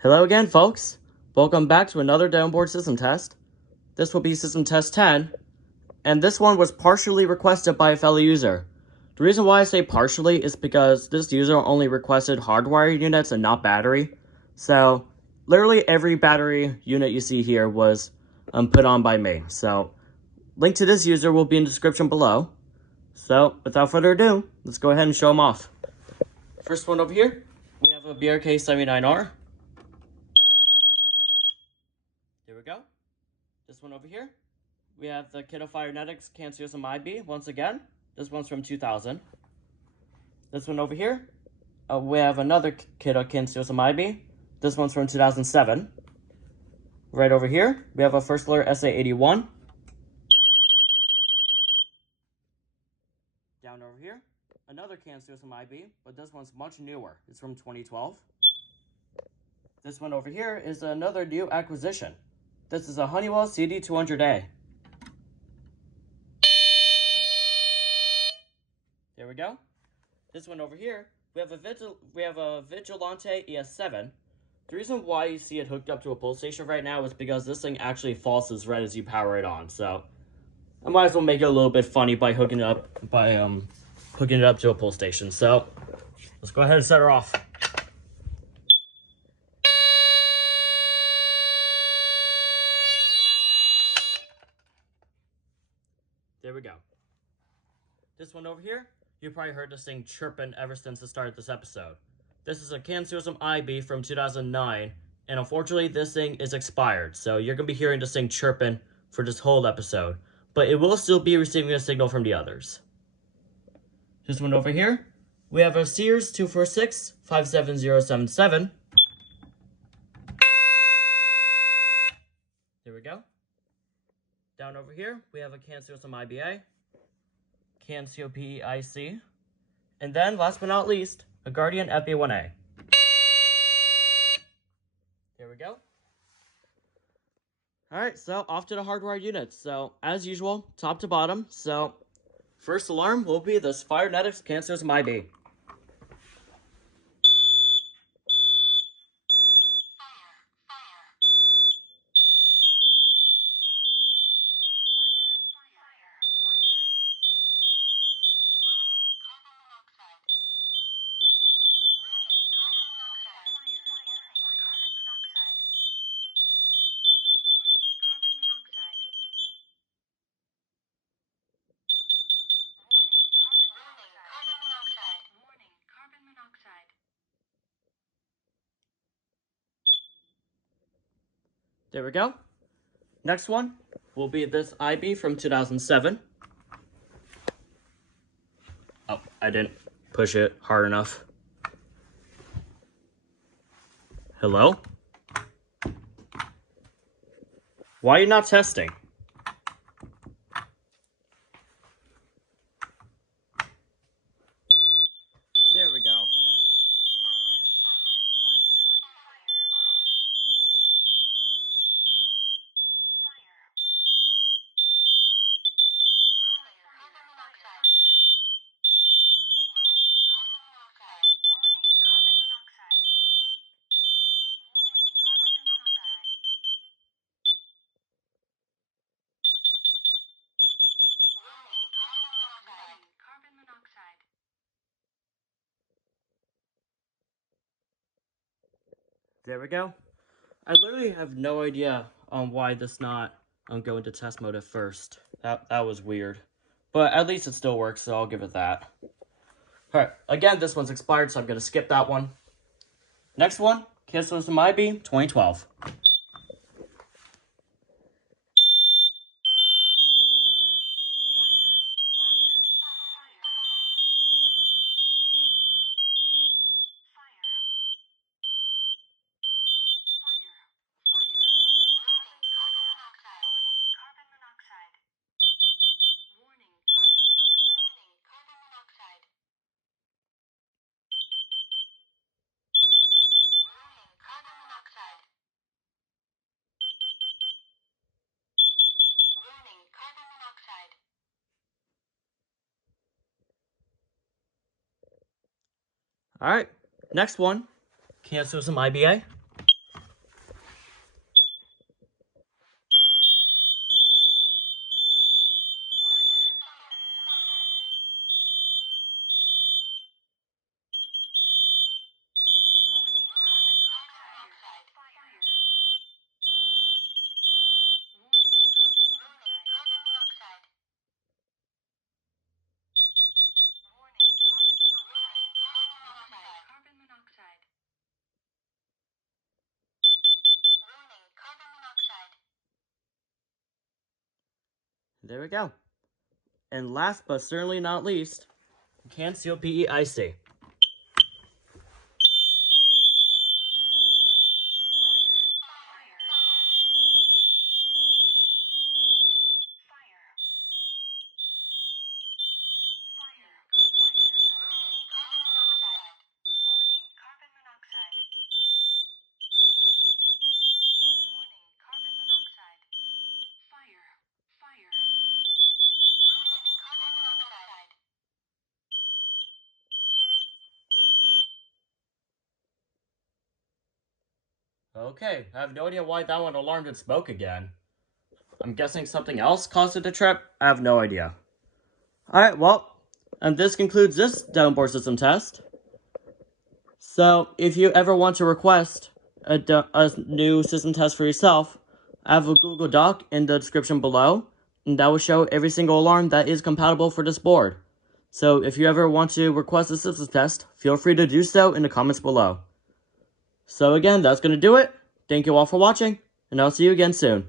Hello again, folks. Welcome back to another downboard system test. This will be system test 10, and this one was partially requested by a fellow user. The reason why I say partially is because this user only requested hardwire units and not battery. So, literally every battery unit you see here was put on by me. So, link to this user will be in the description below. So, without further ado, let's go ahead and show them off. First one over here, we have a BRK79R. There we go. This one over here, we have the Kidde KN-COSM-IB once again. This one's from 2000. This one over here, we have another Kidde KN-COSM-IB. This one's from 2007. Right over here, we have a First Alert SA81. Down over here, another KN-COSM-IB, but this one's much newer. It's from 2012. This one over here is another new acquisition. This is a Honeywell CD200A. There we go. This one over here, we have a Vigilante ES-7. The reason why you see it hooked up to a pull station right now is because this thing actually falls as red as you power it on. So I might as well make it a little bit funny by hooking it up to a pull station. So let's go ahead and set her off. There we go. This one over here, you probably heard this thing chirping ever since the start of this episode. This is a KN-COSM-IB from 2009, and unfortunately this thing is expired, so you're going to be hearing this thing chirping for this whole episode, but it will still be receiving a signal from the others. This one over here, we have a Sears 246-57077. There we go. Down over here, we have a KN-COSM-IBA, COPE-IC, and then, last but not least, a Guardian FB1A. There we go. Alright, so off to the hardwire units. So, as usual, top to bottom. So, first alarm will be this Firenetics KN-COSM-IB. There we go. Next one will be this IB from 2007. Oh, I didn't push it hard enough. Hello? Why are you not testing? There we go. There we go. I literally have no idea on why this not go into test mode at first. That was weird. But at least it still works, so I'll give it that. Alright, again, this one's expired, so I'm going to skip that one. Next one, KN-COSM-IB 2012. Alright, next one, KN-COSM-IBA. There we go. And last but certainly not least, COPE-IC. Okay, I have no idea why that one alarmed and spoke again. I'm guessing something else caused it to trip? I have no idea. Alright, well, and this concludes this downboard system test. So, if you ever want to request a new system test for yourself, I have a Google Doc in the description below, and that will show every single alarm that is compatible for this board. So, if you ever want to request a system test, feel free to do so in the comments below. So again, that's going to do it. Thank you all for watching, and I'll see you again soon.